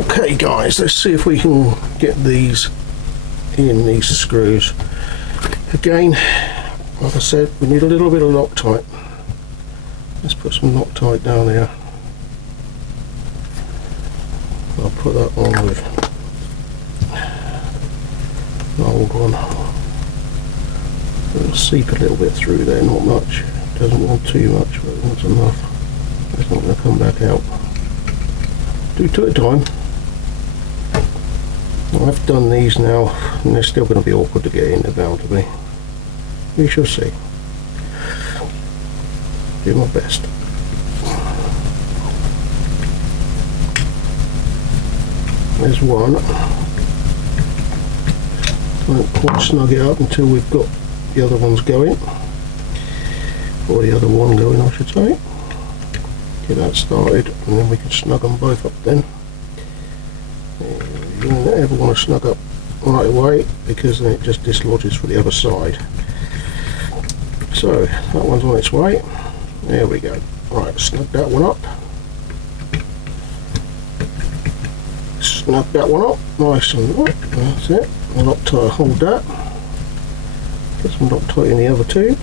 Okay guys, let's see if we can get these in these screws. Again, like I said, we need a little bit of Loctite. Let's put some Loctite down here. I'll put that on with an old one. It'll seep a little bit through there, not much. Doesn't want too much, but it wants enough. It's not going to come back out. Do two at a time. I've done these now, and they're still going to be awkward to get in, they're bound to be. We shall see. Do my best. There's one. Don't quite snug it up until we've got the other ones going. Or the other one going, I should say. Get that started, and then we can snug them both up then. You don't ever want to snug up right away, because then it just dislodges for the other side. So that one's on its way. There we go. Right, snug that one up. Snug that one up, nice and right. That's it. Loctite, hold that. Get some Loctite in the other two.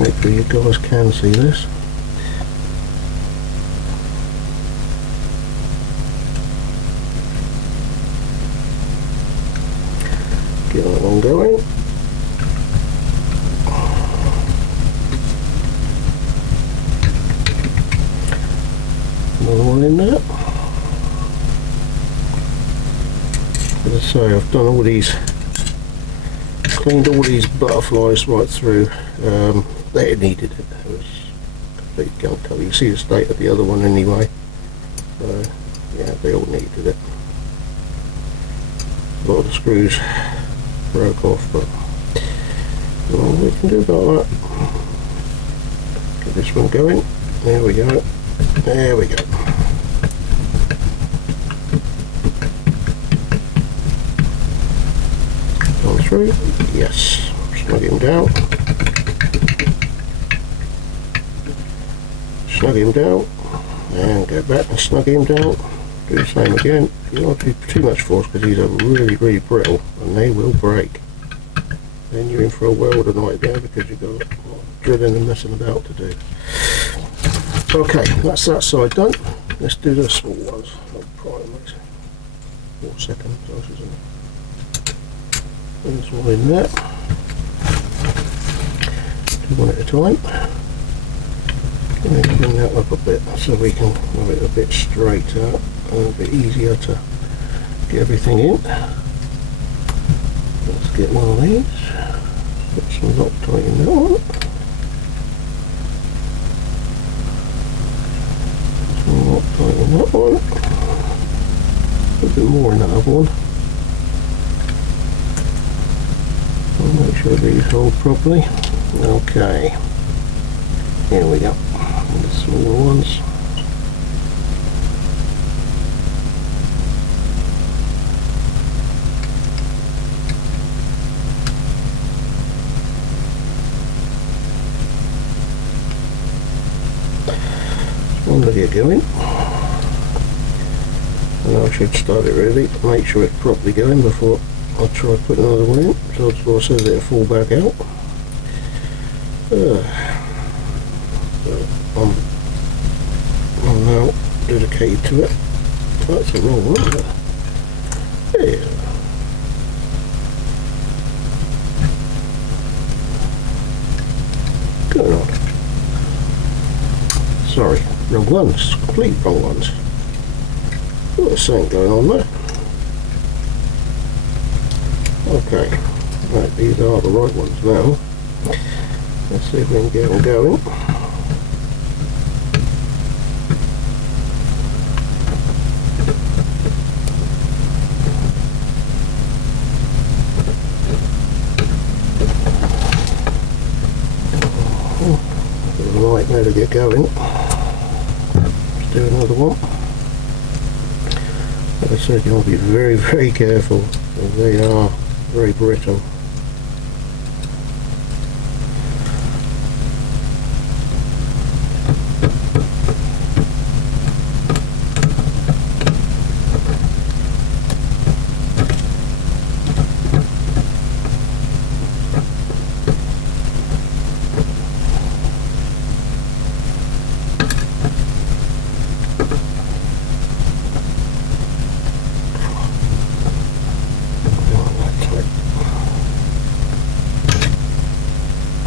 Make sure you guys can see this. Get that one going. Another one in there. As I say, I've done all these, cleaned all these butterflies right through. They needed it. It was complete gunk cover. You see the state of the other one anyway. So yeah, they all needed it. A lot of the screws broke off, but well, we can do about that. Get this one going. There we go. There we go. Gone through. Yes. Snug him down. Snug him down. And go back and snug him down. Do the same again. You don't want to do too much force because these are really, really brittle and they will break. Then you're in for a world of nightmare because you've got a lot of drilling and messing about to do. Okay, that's that side done. Let's do the small ones. Oh, primaries. 4 seconds, isn't it? There's one in there. Do one at a time. And then bring that up a bit so we can have it a bit straighter and a bit easier to get everything in. Let's get one of these. Put some Loctite in that one. Some Loctite in that one. A bit more in that other one. I'll make sure these hold properly. Okay. Here we go. The smaller ones. One to get going. And I should start it really, make sure it's properly going before I try putting another one in. So it's also that it'll fall back out. I'm now dedicated to it. That's the wrong one, isn't it? Yeah. Going on. Sorry, wrong ones. Complete wrong ones. Oh, there's something going on there. Okay. Right, these are the right ones now. Let's see if we can get them going. Right now to get going. Let's do another one. Like I said, you want to be very, very careful because they are very brittle.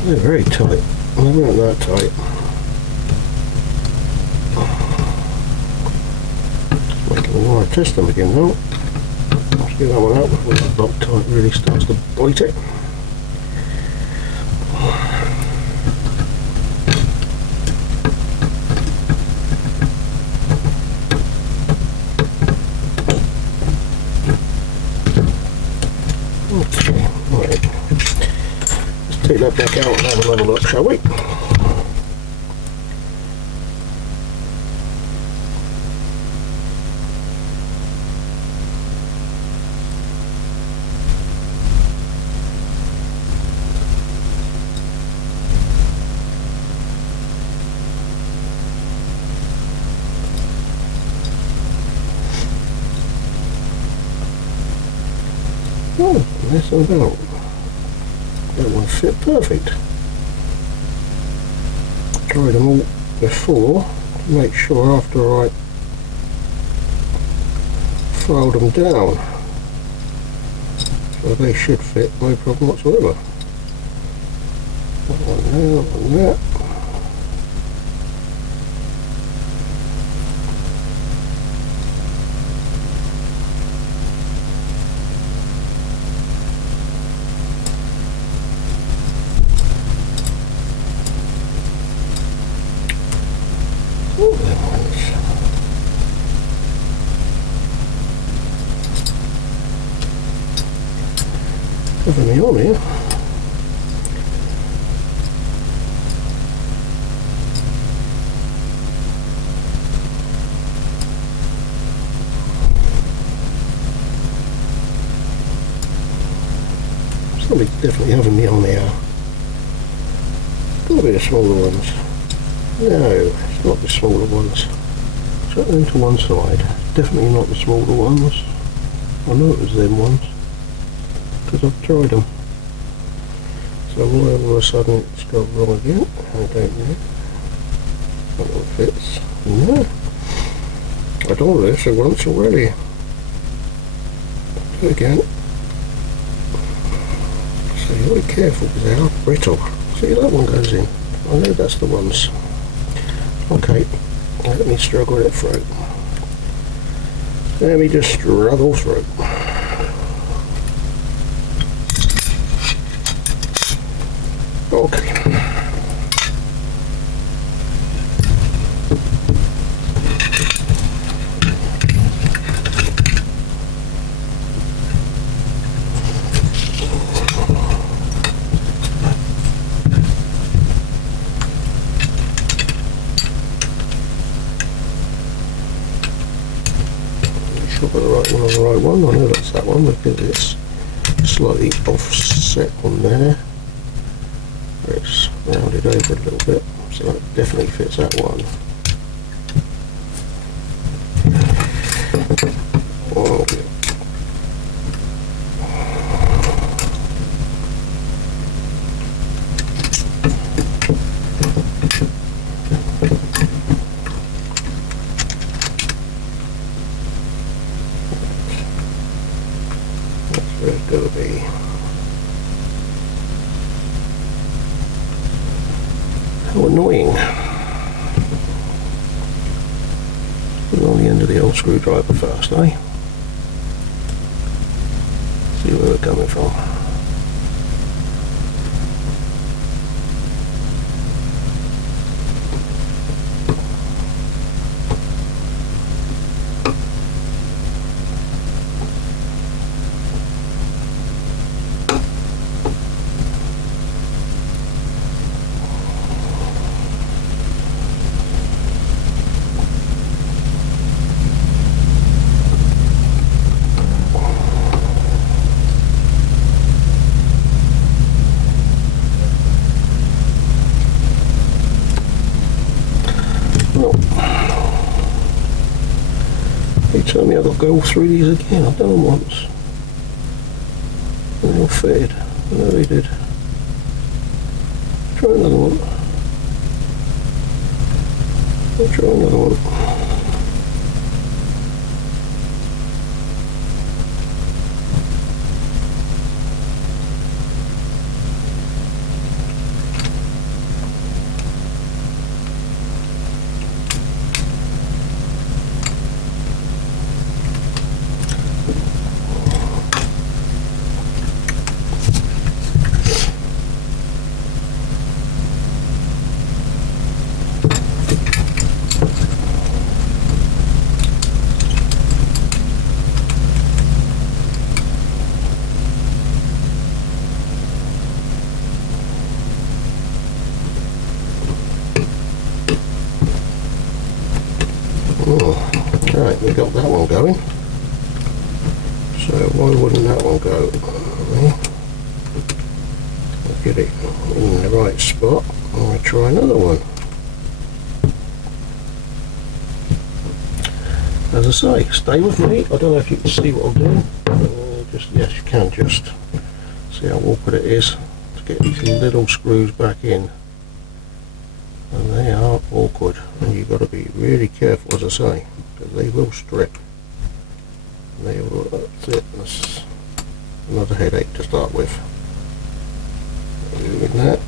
They're very tight. They weren't that tight. Just making me want to test them again though. Let's get that one out before that Loctite really starts to bite it. Okay, right. Let's take that back out and have another look, shall we? Oh, nice and about. That one fit perfect. Tried them all before to make sure after I filed them down. So they should fit, no problem whatsoever. That one there, that one there. Oh, that one's having me on here. Somebody's definitely having me on here. Gotta be the smaller ones. No, it's not the smaller ones. Shut them to one side. Definitely not the smaller ones. I know it was them ones because I've tried them. So why all of a sudden it's got wrong again? I don't know. That one fits. No. I've done this once already. Do it again. So you gotta be careful because they are brittle. See, that one goes in. I know that's the ones. Okay, let me struggle it through. Let me just struggle through. Okay. Sure got the right one on the right one. I know that's that one because it's slightly offset on there. It's rounded over a little bit, so that definitely fits that one. Okay. That's where it's going to be. How annoying. Put it on the end of the old screwdriver first, eh? See where we're coming from. You tell me I've got to go through these again. I've done them once. And they all fitted. I know they did. Try another one. I'll try another one. Right, we got that one going. So why wouldn't that one go? I'll get it in the right spot. I'm going to try another one. As I say, stay with me. I don't know if you can see what I'm doing. Yes, you can just see how awkward it is to get these little screws back in. And they are awkward, and you've got to be really careful, as I say, because they will strip. They will, that's it, that's another headache to start with. Doing that.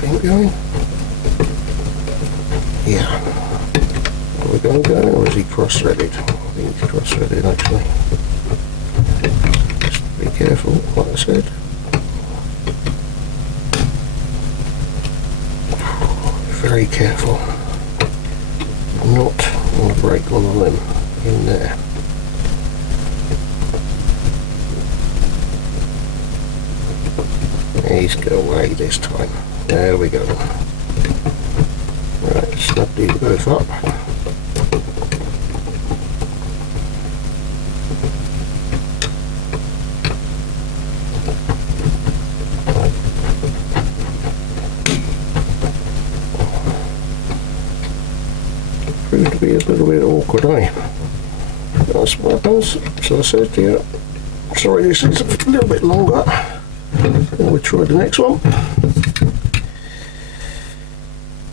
Keep going. Yeah. Are we going to go, or is he cross-threaded? I think he's cross-threaded actually. Just be careful, like I said. Very careful. Not want to break on the limb in there. He's go away this time. There we go. Right, snap these both up. Proved to be a little bit awkward, eh? That's what happens. So I said to you, sorry this is a little bit longer. Then we'll try the next one.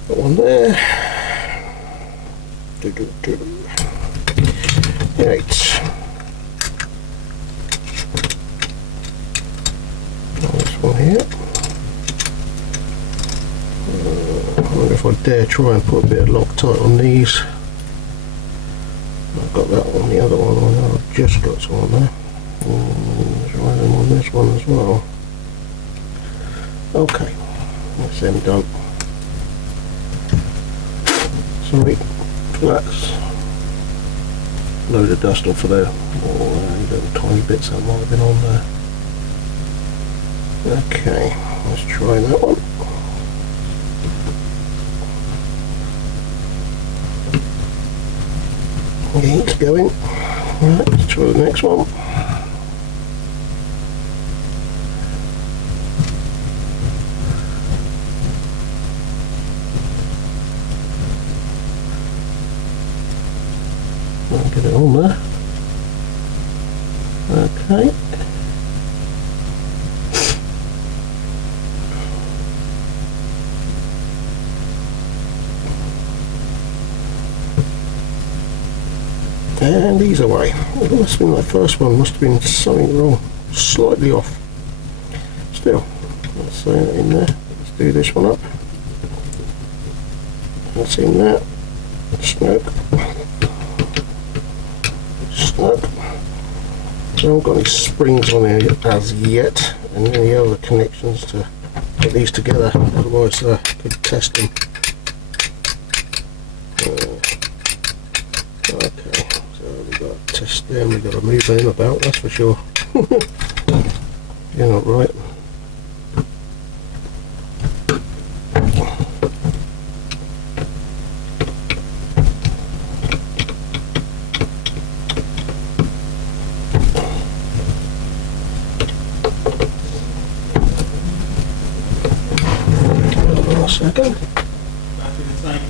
Got one there. Right. This one here. I wonder if I dare try and put a bit of Loctite on these. I've got that on the other one. I know I've just got some on there. Try them on this one as well. Okay, that's them done. Sorry, that's a load of dust off of there. Oh, little tiny bits that might have been on there. Okay, let's try that one. Okay, it's going. Right, let's try the next one. Get it on there. Okay. And he's away. It must have been my first one, must have been something wrong, slightly off. Still, let's say that in there. Let's do this one up. That's in there. Snug. Snug. I haven't got any springs on here as yet, and any other connections to put these together, otherwise I could test them. Okay, so we've got to test them, we've got to move them about, that's for sure. You're not right. Second.